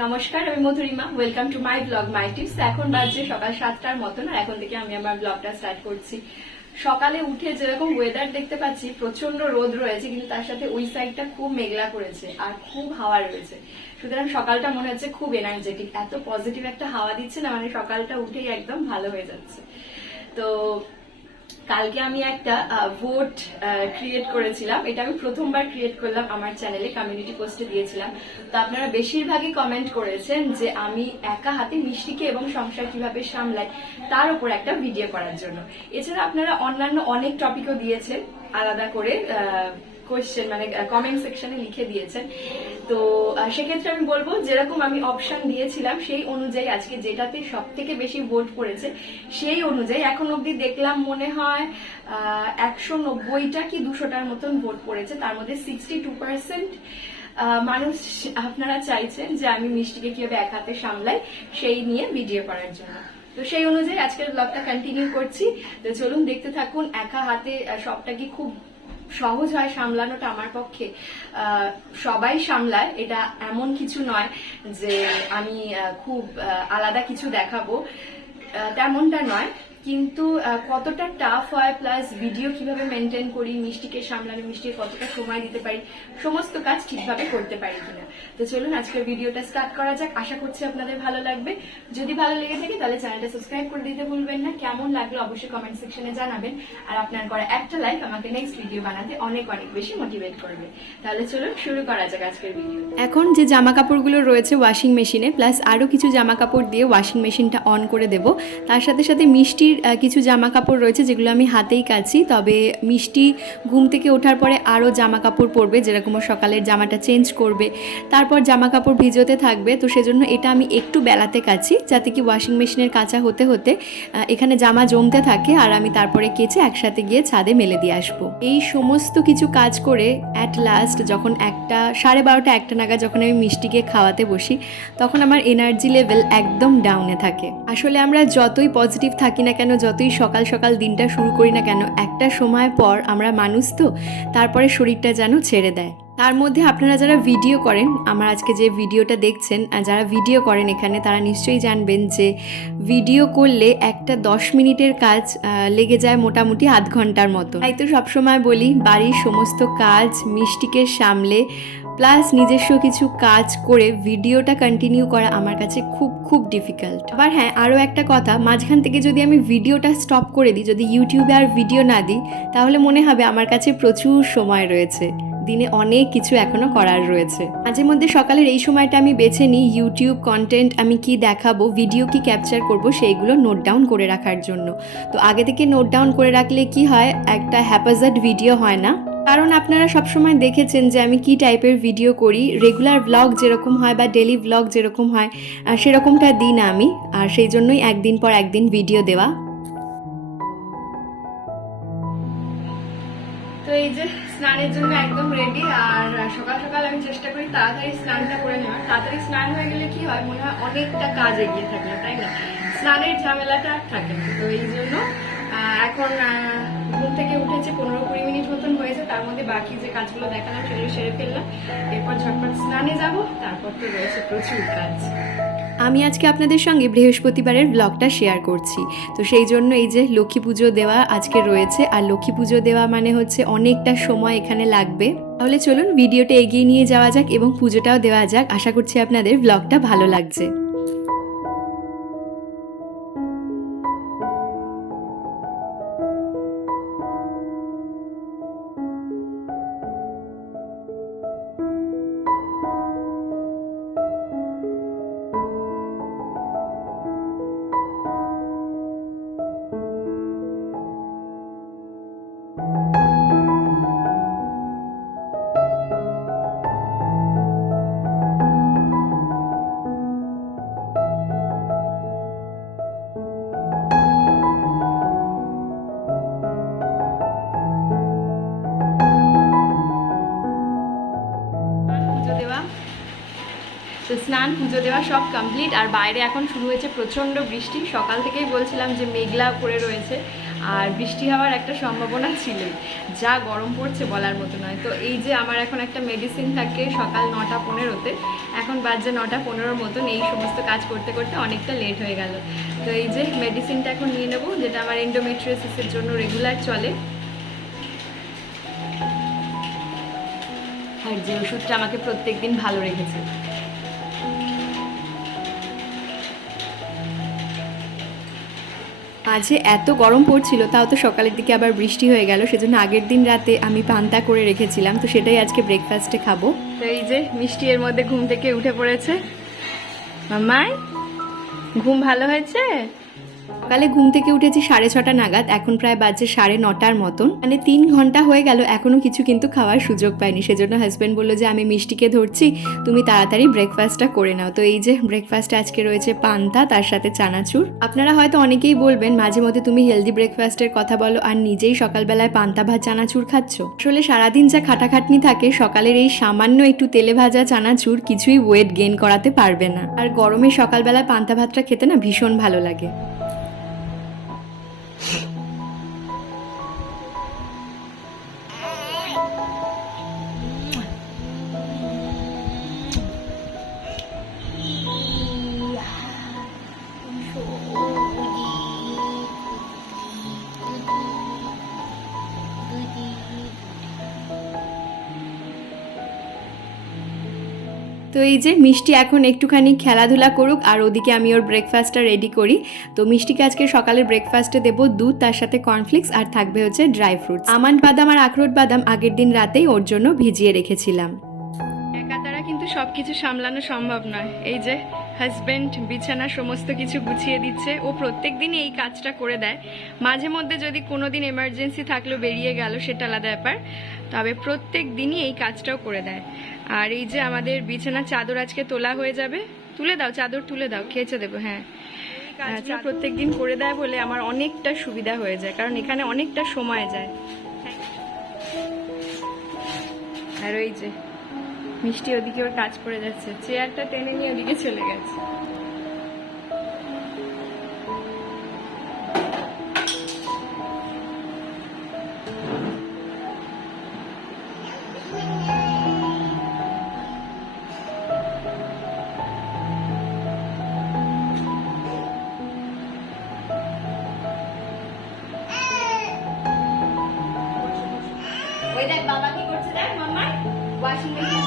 নমস্কার, আমি Madhurima. Welcome to my blog my tips এখন বাজছে সকাল সাতটার মতন আর এখন থেকে আমি আমার ব্লগটা স্টার্ট করছি। সকালে উঠে যেরকম ওয়েদার দেখতে পাচ্ছি প্রচণ্ড রোদ রয়েছে, কিন্তু তার সাথে ওই সাইডটা খুব মেঘলা করেছে আর খুব হাওয়া রয়েছে। সুতরাং সকালটা মনে হচ্ছে খুব এনার্জেটিক এত পজিটিভ একটা হাওয়া দিচ্ছে না মানে সকালটা উঠেই একদম ভালো হয়ে যাচ্ছে। তো কালকে আমি একটা ভোট ক্রিয়েট করেছিলাম। এটা আমি প্রথমবার ক্রিয়েট করলাম আমার চ্যানেলে কমিউনিটি পোস্টে দিয়েছিলাম। তো আপনারা বেশিরভাগই কমেন্ট করেছেন যে আমি একা হাতে মিষ্টিকে এবং সংসার কীভাবে সামলাই, তার উপর একটা ভিডিও করার জন্য। এছাড়া আপনারা অন্যান্য অনেক টপিকও দিয়েছেন, আলাদা করে কোয়েশ্চেন মানে কমেন্ট সেকশনে লিখে দিয়েছেন। তো সেক্ষেত্রে আমি বলব, যেরকম আমি অপশন দিয়েছিলাম, সেই অনুযায়ী আজকে যেটাতে সব থেকে বেশি ভোট পড়েছে, সেই অনুযায়ী এখন অবধি দেখলাম মনে হয় একশো নব্বইটা কি দুশোটার মতন ভোট পড়েছে। তার মধ্যে সিক্সটি টু পার্সেন্ট মানুষ আপনারা চাইছেন যে আমি মিষ্টিকে কীভাবে এক হাতে সামলাই, সেই নিয়ে ভিডিও করার জন্য। তো সেই অনুযায়ী আজকের ব্লগটা কন্টিনিউ করছি। তো চলুন দেখতে থাকুন, একা হাতে সবটা কি খুব সহজ হয় সামলানোটা আমার পক্ষে। সবাই সামলায়, এটা এমন কিছু নয় যে আমি খুব আলাদা কিছু দেখাবো। তেমনটা নয়। কিন্তু কতটা টাফ হয় প্লাস ভিডিও কীভাবে মেনটেন করি, মিষ্টিকে সামলানো মিষ্টিকে কতটা সময় দিতে পারি, সমস্ত কাজ ঠিকভাবে করতে পারি কিনা। তো চলুন, আজকের ভিডিওটা স্টার্ট করা যাক। আশা করছি আপনাদের ভালো লাগবে। যদি ভালো লেগে থাকে, তাহলে চ্যানেলটা সাবস্ক্রাইব করে দিতে ভুলবেন না। কেমন লাগল, অবশ্যই কমেন্ট সেকশনে জানাবেন। আর আপনার করা একটা লাইক আমাকে নেক্সট ভিডিও বানাতে অনেক অনেক বেশি মোটিভেট করবে। তাহলে চলুন, শুরু করা যাক আজকের ভিডিও এখন যে জামা কাপড়গুলো রয়েছে ওয়াশিং মেশিনে প্লাস আরও কিছু জামা কাপড় দিয়ে ওয়াশিং মেশিনটা অন করে দেব। তার সাথে সাথে মিষ্টির আহ, কিছু জামা কাপড় রয়েছে যেগুলো আমি হাতেই কাছি তবে মিষ্টি ঘুম থেকে ওঠার পরে আরও জামা কাপড় পরবে যেরকম সকালের জামাটা চেঞ্জ করবে তারপর জামা কাপড় ভিজোতে থাকবে। তো সেজন্য এটা আমি একটু বেলাতে কাছি যাতে কি ওয়াশিং মেশিনের কাঁচা হতে হতে এখানে জামা জমতে থাকে আর আমি তারপরে কেচে একসাথে গিয়ে ছাদে মেলে দিয়ে আসব। এই সমস্ত কিছু কাজ করে অ্যাট লাস্ট যখন একটা সাড়ে বারোটা একটা নাগাদ যখন আমি মিষ্টিকে খাওয়াতে বসি তখন আমার এনার্জি লেভেল একদম ডাউনে থাকে। আসলে আমরা যতই পজিটিভ থাকি না কেন যতই সকাল সকাল দিনটা শুরু করি না কেন, একটা সময় পর আমরা মানুষ তো, তারপরে শরীরটা যেন ছেড়ে দেয়। তার মধ্যে আপনারা যারা ভিডিও করেন, আমার আজকে যে ভিডিওটা দেখছেন আর যারা ভিডিও করেন এখানে, তারা নিশ্চয়ই জানবেন যে ভিডিও করলে একটা দশ মিনিটের কাজ লেগে যায় মোটামুটি আধ ঘণ্টার মতো। তাই তো সবসময় বলি, বাড়ির সমস্ত কাজ মিষ্টিকে সামলে প্লাস নিজস্ব কিছু কাজ করে ভিডিওটা কন্টিনিউ করা আমার কাছে খুব খুব ডিফিকাল্ট আবার হ্যাঁ আরও একটা কথা, মাঝখান থেকে যদি আমি ভিডিওটা স্টপ করে দিই, যদি ইউটিউবে আর ভিডিও না দিই, তাহলে মনে হবে আমার কাছে প্রচুর সময় রয়েছে। দিনে অনেক কিছু এখনও করার রয়েছে। মাঝে মধ্যে সকালের এই সময়টা আমি বেছে নিই ইউটিউব কন্টেন্ট আমি কি দেখাবো ভিডিও কি ক্যাপচার করব, সেইগুলো নোট ডাউন করে রাখার জন্য। তো আগে থেকে নোট ডাউন করে রাখলে কি হয়, একটা হ্যাপাজার্ড ভিডিও হয় না। কারণ আপনারা সবসময় দেখেছেন যে আমি কি টাইপের ভিডিও করি রেগুলার ব্লগ যেরকম হয় বা ডেলি ব্লগ যেরকম হয় সেরকমটা দিই না আমি। আর সেই জন্যই একদিন পর একদিন ভিডিও দেওয়া। তো এই যে স্নানের জন্য একদম রেডি আর সকাল সকাল আমি চেষ্টা করি তাড়াতাড়ি স্নানটা করে নেওয়ার। তাড়াতাড়ি স্নান হয়ে গেলে কি হয়, মনে হয় অনেকটা কাজ এগিয়ে থাকে তাই না? স্নানের ঝামেলাটা আর থাকে না। তো এই জন্য এখন ঘুম থেকে উঠেছে, পনেরো কুড়ি মিনিট মতন হয়েছে, তার মধ্যে বাকি যে কাজগুলো দেখালাম, সেগুলো সেরে ফেললাম। এরপর ঝটপট স্নানে যাব, তারপর তো রয়েছে প্রচুর কাজ। আমি আজকে আপনাদের সঙ্গে বৃহস্পতিবারের ব্লগটা শেয়ার করছি। তো সেই জন্য এই যে লক্ষ্মী পুজো দেওয়া আজকে রয়েছে, আর লক্ষ্মী পুজো দেওয়া মানে হচ্ছে অনেকটা সময় এখানে লাগবে। তাহলে চলুন ভিডিওটা এগিয়ে নিয়ে যাওয়া যাক এবং পুজোটাও দেওয়া যাক। আশা করছি আপনাদের ব্লগটা ভালো লাগছে। স্নান, পুজো দেওয়া সব কমপ্লিট আর বাইরে এখন শুরু হয়েছে প্রচণ্ড বৃষ্টি। সকাল থেকেই বলছিলাম যে মেঘলা করে রয়েছে, আর বৃষ্টি হওয়ার একটা সম্ভাবনা ছিল যা গরম পড়ছে বলার মতো নয়। তো এই যে আমার এখন একটা মেডিসিন থাকে সকাল নটা পনেরোতে, এখন বাজে নটা পনেরোর মতন। এই সমস্ত কাজ করতে করতে অনেকটা লেট হয়ে গেল। তো এই যে মেডিসিনটা এখন নিয়ে নেব, যেটা আমার এন্ডোমেট্রিয়াসিসের জন্য রেগুলার চলে। আর যে ওষুধটা আমাকে প্রত্যেকদিন ভালো রেখেছে। আজে এত গরম পড়ছিল, তাও তো সকালের দিকে আবার বৃষ্টি হয়ে গেল, সেজন্য আগের দিন রাতে আমি পান্তা করে রেখেছিলাম, তো সেটাই আজকে ব্রেকফাস্টে খাব। এই যে মিষ্টি এর মধ্যে ঘুম থেকে উঠে পড়েছে। মামাই ঘুম ভালো হয়েছে? সকালে ঘুম থেকে উঠেছি সাড়ে ছটা নাগাদ, এখন প্রায় বাজে সাড়ে নটার মতন। মানে তিন ঘণ্টা হয়ে গেল, এখনও কিছু কিন্তু খাওয়ার সুযোগ পাইনি। সেজন্য হাজব্যান্ড বলল যে, আমি মিষ্টিকে ধরছি, তুমি তাড়াতাড়ি ব্রেকফাস্টটা করে নাও। তো এই যে ব্রেকফাস্টে আজকে রয়েছে পান্তা, তার সাথে চানাচুর। আপনারা হয়তো অনেকেই বলবেন, মাঝে মধ্যে তুমি হেলদি ব্রেকফাস্টের কথা বলো, আর নিজেই সকালবেলায় পান্তা ভাত, চানাচুর খাচ্ছ? আসলে সারাদিন যা খাটাখাটনি থাকে, সকালের এই সামান্য একটু তেলে ভাজা চানাচুর কিছুই ওয়েট গেইন করাতে পারবে না। আর গরমে সকালবেলায় পান্তা ভাতটা খেতে না ভীষণ ভালো লাগে। তো এই যে মিষ্টি এখন একটুখানি খেলাধুলা করুক, আর ওদিকে আমি ওর ব্রেকফাস্টটা রেডি করি। তো মিষ্টিকে আজকে সকালের ব্রেকফাস্টে দেবো দুধ, তার সাথে কর্নফ্লেক্স আর থাকবে হচ্ছে ড্রাই ফ্রুটস আমন্ড বাদাম আর আখরোট বাদাম আগের দিন রাতেই ওর জন্য ভিজিয়ে রেখেছিলাম। একা দ্বারা কিন্তু সবকিছু সামলানো সম্ভব নয়। এই যে হাজবেন্ড বিছানা সমস্ত কিছু গুছিয়ে দিচ্ছে, ও প্রত্যেক দিনই এই কাজটা করে দেয়। মাঝে মধ্যে যদি কোনো দিন এমার্জেন্সি থাকল বেরিয়ে গেল, সেটা আলাদা ব্যাপার। তবে প্রত্যেক দিনই এই কাজটাও করে দেয়। আর এই যে আমাদের বিছানার চাদর আজকে তোলা হয়ে যাবে, তুলে দাও, চাদর তুলে দাও, খেয়েছে দেবো হ্যাঁ। কাজটা প্রত্যেক দিন করে দেয় বলে আমার অনেকটা সুবিধা হয়ে যায়, কারণ এখানে অনেকটা সময় যায়। আর ওই যে, মিষ্টি ওদিকে ওর কাজ করে যাচ্ছে, চেয়ারটা টেনে নিয়ে ওদিকে চলে গেছে। ওই দেখ বাবা কি করছে দেখ মাম্মা? ওয়াশিং মেশিন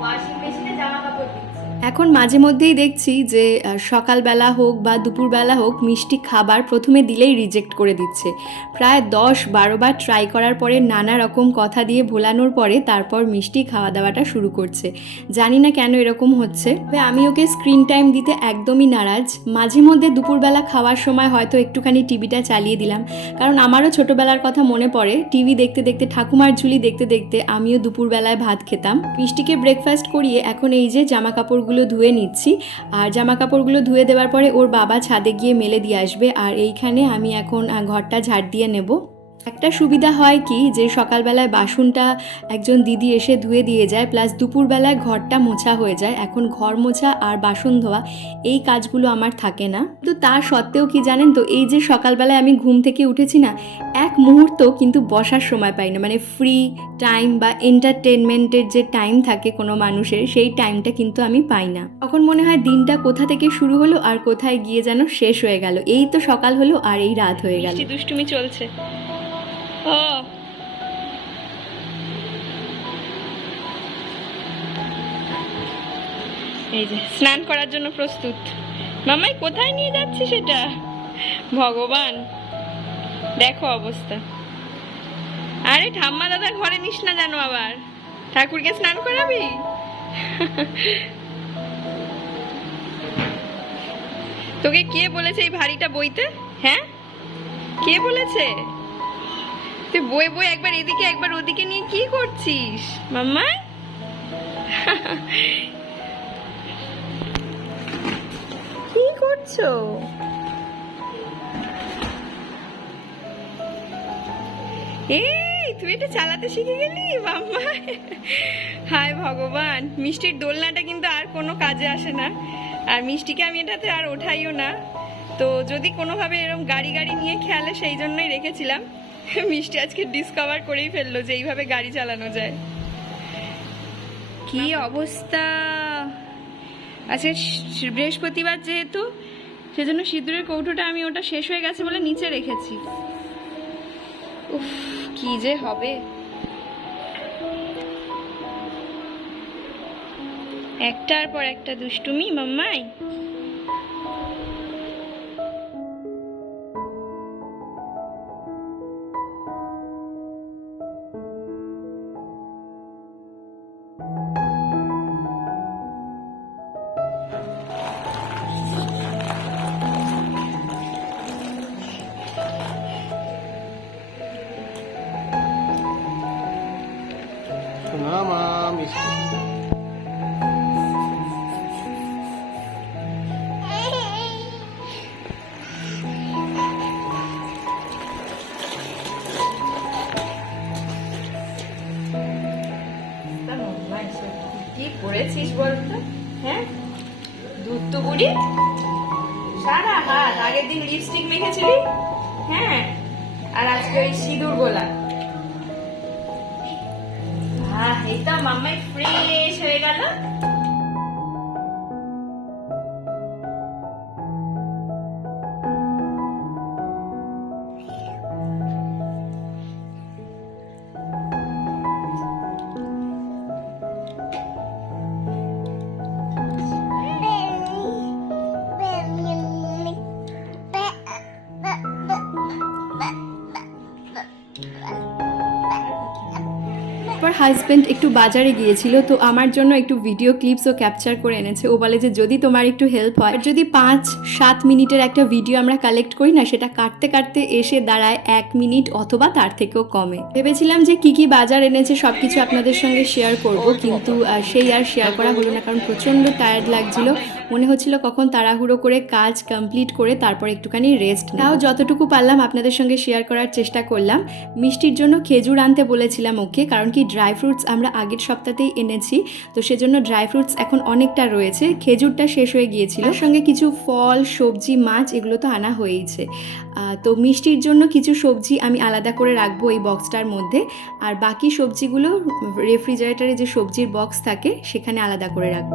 ওয়াশিং মেশিনে জামা কাপড় দিচ্ছে। এখন মাঝে মধ্যেই দেখছি যে সকালবেলা হোক বা দুপুরবেলা হোক, মিষ্টি খাবার প্রথমে দিলেই রিজেক্ট করে দিচ্ছে। প্রায় দশ বারো বার ট্রাই করার পরে নানা রকম কথা দিয়ে ভোলানোর পরে তারপর মিষ্টি খাওয়া দাওয়াটা শুরু করছে। জানি না কেন এরকম হচ্ছে। আমি ওকে স্ক্রিন টাইম দিতে একদমই নারাজ। মাঝে মধ্যে দুপুরবেলা খাওয়ার সময় হয়তো একটুখানি টিভিটা চালিয়ে দিলাম। কারণ আমারও ছোটবেলার কথা মনে পড়ে। টিভি দেখতে দেখতে, ঠাকুমার ঝুলি দেখতে দেখতে আমিও দুপুরবেলায় ভাত খেতাম। মিষ্টিকে ব্রেকফাস্ট করিয়ে এখন এই যে জামা কাপড়গুলো ধুয়ে নিচ্ছি। আর জামা কাপড়গুলো ধুয়ে দেওয়ার পরে ওর বাবা ছাদে গিয়ে মেলে দিয়ে আসবে। আর এইখানে আমি এখন ঘরটা ঝাড় দিয়ে নেব। একটা সুবিধা হয় কি, যে সকালবেলায় বাসনটা একজন দিদি এসে ধুয়ে দিয়ে যায় প্লাস দুপুরবেলায় ঘরটা মোছা হয়ে যায়। এখন ঘর মোছা আর বাসন ধোয়া, এই কাজগুলো আমার থাকে না। তো তা সত্ত্বেও কি জানেন তো, এই যে সকালবেলায় আমি ঘুম থেকে উঠেছি না, এক মুহূর্ত কিন্তু বসার সময় পাই না। মানে ফ্রি টাইম বা এন্টারটেনমেন্টের যে টাইম থাকে কোনো মানুষের, সেই টাইমটা কিন্তু আমি পাই না। তখন মনে হয় দিনটা কোথা থেকে শুরু হলো আর কোথায় গিয়ে যেন শেষ হয়ে গেল। এই তো সকাল হলো আর এই রাত হয়ে গেল। দুষ্টুমি চলছে। এই যে, স্নান করার জন্য প্রস্তুত। মামাই কোথায় নিয়ে যাচ্ছি সেটা? ভগবান। দেখো অবস্থা। আরে ঠাম্মা দাদা ঘরে নিস না জানো আবার। ঠাকুরকে স্নান করাবি? তোকে কে বলেছে এই ভারীটা বইতে? হ্যাঁ? কে বলেছে? তুই বই বই একবার এদিকে, একবার ওদিকে নিয়ে কি করছিস? মাম্মা? কি করছ? এই তুই এটা চালাতে শিখে গেলি? মাম্মা? হায় ভগবান, মিষ্টির দোলনাটা কিন্তু আর কোনো কাজে আসে না। আর মিষ্টিকে আমি এটাতে আর ওঠাইও না। তো যদি কোনোভাবে এরকম গাড়ি গাড়ি নিয়ে খেয়ালে সেই জন্যই রেখেছিলাম। মিষ্টি আজকে ডিসকভার করেই ফেলল যে এইভাবে গাড়ি চালানো যায়। কি অবস্থা? আচ্ছা বৃহস্পতিবার যেহেতু, সেজন্য সিঁদুরের কৌটোটা আমি ওটা শেষ হয়ে গেছে বলে নিচে রেখেছি। উফ, কি যে হবে। একটার পর একটা দুষ্টুমি, মাম্মাই। করেছিস বলতো? হ্যাঁ? দুধ বুড়ি সারা হাত আগের দিন লিপস্টিক মেখেছিলি? হ্যাঁ। আর আজকে ওই সিঁদুর গোলা হ্যাঁ এটা মাম্মাই ফ্রেশ হয়ে গেল। হাজব্যান্ড একটু বাজারে গিয়েছিল, তো আমার জন্য একটু ভিডিও ক্লিপসও ক্যাপচার করে এনেছে। ও বলে যে, যদি তোমার একটু হেল্প হয় যদি পাঁচ, সাত মিনিটের একটা ভিডিও আমরা কালেক্ট করি না, সেটা কাটতে কাটতে এসে দাঁড়ায় এক মিনিট অথবা তার থেকেও কমে। ভেবেছিলাম যে, কি কি বাজার এনেছে সব কিছু আপনাদের সঙ্গে শেয়ার করব, কিন্তু সেই আর শেয়ার করা হলো না, কারণ প্রচণ্ড টায়ার্ড লাগছিল। মনে হচ্ছিল কখন তাড়াহুড়ো করে কাজ কমপ্লিট করে তারপর একটুখানি রেস্ট তাও যতটুকু পারলাম আপনাদের সঙ্গে শেয়ার করার চেষ্টা করলাম। মিষ্টির জন্য খেজুর আনতে বলেছিলাম ওকে, কারণ কি ড্রাই ফ্রুটস আমরা আগের সপ্তাহতেই এনেছি, তো সেজন্য ড্রাই ফ্রুটস এখন অনেকটা রয়েছে। খেজুরটা শেষ হয়ে গিয়েছিল। সঙ্গে কিছু ফল, সবজি, মাছ এগুলো তো আনা হয়েইছে। তো মিষ্টির জন্য কিছু সবজি আমি আলাদা করে রাখব এই বক্সটার মধ্যে। আর বাকি সবজিগুলো রেফ্রিজারেটারে যে সবজির বক্স থাকে, সেখানে আলাদা করে রাখব।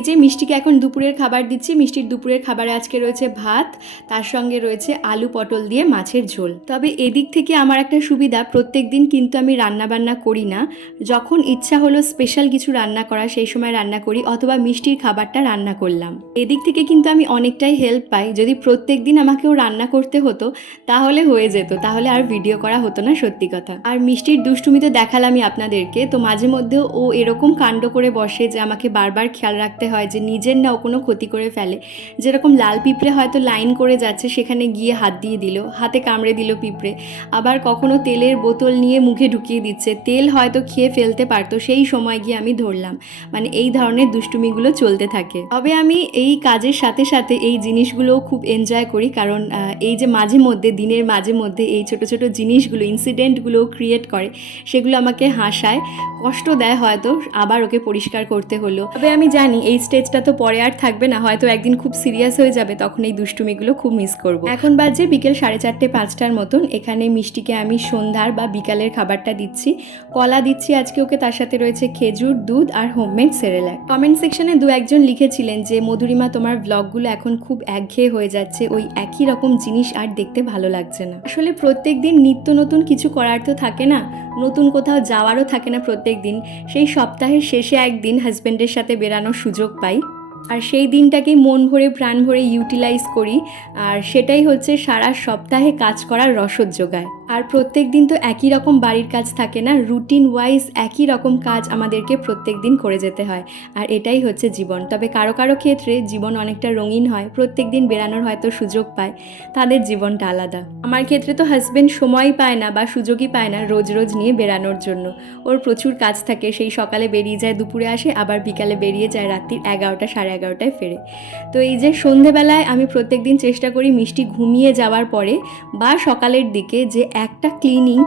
এই যে মিষ্টিকে এখন দুপুরের খাবার দিচ্ছি, মিষ্টির দুপুরের খাবারে আজকে রয়েছে ভাত, তার সঙ্গে রয়েছে আলু পটল দিয়ে মাছের ঝোল। তবে এদিক থেকে আমার একটা সুবিধা, প্রত্যেক দিন কিন্তু আমি রান্না বান্না করি না। যখন ইচ্ছা হলো স্পেশাল কিছু রান্না করা, সেই সময় রান্না করি, অথবা মিষ্টির খাবারটা রান্না করলাম। এদিক থেকে কিন্তু আমি অনেকটাই হেল্প পাই। যদি প্রত্যেক দিন আমাকেও রান্না করতে হতো, তাহলে হয়ে যেত, তাহলে আর ভিডিও করা হতো না, সত্যি কথা। আর মিষ্টির দুষ্টুমি তো দেখালামই আপনাদেরকে, তো মাঝে মধ্যেও ও এরকম কাণ্ড করে বসে যে আমাকে বারবার খেয়াল রাখতে হয় যে নিজের না ও কোনো ক্ষতি করে ফেলে। যেরকম লাল পিঁপড়ে হয়তো লাইন করে যাচ্ছে, সেখানে গিয়ে হাত দিয়ে দিল, হাতে কামড়ে দিল পিঁপড়ে। আবার কখনো তেলের বোতল নিয়ে মুখে ঢুকিয়ে দিচ্ছে। তেল হয়তো খেয়ে ফেলতে পারতো, সেই সময় গিয়ে আমি ধরলাম। মানে এই ধরনের দুষ্টুমিগুলো চলতে থাকে। তবে আমি এই কাজের সাথে সাথে এই জিনিসগুলোও খুব এনজয় করি। কারণ এই যে মাঝে মধ্যে, দিনের মাঝে মধ্যে এই ছোট ছোট জিনিসগুলো ইনসিডেন্টগুলো ক্রিয়েট করে। সেগুলো আমাকে হাসায়, কষ্ট দেয় হয়তো, আবার ওকে পরিষ্কার করতে হলো। তবে আমি জানি এই স্টেজটা তো পরে আর থাকবে না, হয়তো একদিন খুব সিরিয়াস হয়ে যাবে, তখন এই দুষ্টুমিগুলো খুব মিস করব। এখন বাজে বিকেল সাড়ে চারটে পাঁচটার মতন, এখানে মিষ্টিকে আমি সন্ধ্যার বা বিকালের খাবারটা দিচ্ছি। কলা দিচ্ছি আজকে ওকে, তার সাথে রয়েছে খেজুর, দুধ আর হোমমেড সেরেলাক কমেন্ট সেকশনে দু একজন লিখেছিলেন যে, মধুরিমা, তোমার ব্লগগুলো এখন খুব একঘেয়ে হয়ে যাচ্ছে, ওই একই রকম জিনিস আর দেখতে ভালো লাগছে না। আসলে প্রত্যেক দিন নিত্য নতুন কিছু করার তো থাকে না, নতুন কোথাও যাওয়ারও থাকে না প্রত্যেক দিন। সেই সপ্তাহের শেষে একদিন হাজব্যান্ডের সাথে বেরানোর সুযোগ পাই আর সেই দিনটাকেই মন ভরে, প্রাণ ভরে ইউটিলাইজ করি। আর সেটাই হচ্ছে সারা সপ্তাহে কাজ করার রসদ যোগায়। আর প্রত্যেক দিন তো একই রকম বাড়ির কাজ থাকে না রুটিন ওয়াইজ একই রকম কাজ আমাদেরকে প্রত্যেক দিন করে যেতে হয়। আর এটাই হচ্ছে জীবন। তবে কারও কারও ক্ষেত্রে জীবন অনেকটা রঙিন হয়, প্রত্যেক দিন বেরানোর হয়তো সুযোগ পায়, তাদের জীবনটা আলাদা। আমার ক্ষেত্রে তো হাজবেন্ড সময় পায় না বা সুযোগই পায় না রোজ রোজ নিয়ে বেরানোর জন্য। ওর প্রচুর কাজ থাকে, সেই সকালে বেরিয়ে যায়, দুপুরে আসে, আবার বিকালে বেরিয়ে যায়, রাত্রির এগারোটা সাড়ে এগারোটায় ফেরে। তো এই যে সন্ধেবেলায় আমি প্রত্যেক দিন চেষ্টা করি মিষ্টি ঘুমিয়ে যাওয়ার পরে বা সকালের দিকে যে একটা ক্লিনিং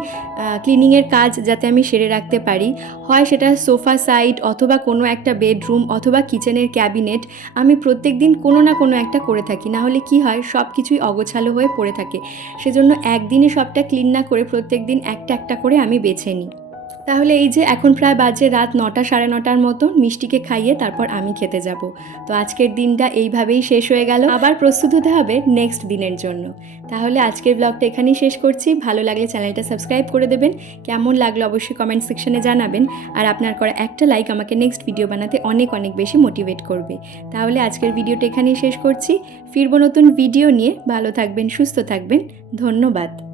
ক্লিনিংয়ের কাজ যাতে আমি সেরে রাখতে পারি, হয় সেটা সোফা সাইড অথবা কোনো একটা বেডরুম অথবা কিচেনের ক্যাবিনেট আমি প্রত্যেক দিন কোনো না কোনো একটা করে থাকি। না হলে কি হয়, সব কিছুই অগোছালো হয়ে পড়ে থাকে। সেজন্য একদিনে সবটা ক্লিন না করে প্রত্যেক দিন একটা একটা করে আমি বেছে নিই। তাহলে এই যে এখন প্রায় বাজে রাত নটা সাড়ে নটার মতো মিষ্টিকে খাইয়ে তারপর আমি খেতে যাব। তো আজকের দিনটা এইভাবেই শেষ হয়ে গেল। আবার প্রস্তুত হতে হবে নেক্সট দিনের জন্য। তাহলে আজকের ব্লগটা এখানেই শেষ করছি। ভালো লাগলে চ্যানেলটা সাবস্ক্রাইব করে দেবেন। কেমন লাগল অবশ্যই কমেন্ট সেকশনে জানাবেন। আর আপনার করা একটা লাইক আমাকে নেক্সট ভিডিও বানাতে অনেক অনেক বেশি মোটিভেট করবে। তাহলে আজকের ভিডিওটা এখানেই শেষ করছি। ফিরবো নতুন ভিডিও নিয়ে। ভালো থাকবেন, সুস্থ থাকবেন। ধন্যবাদ।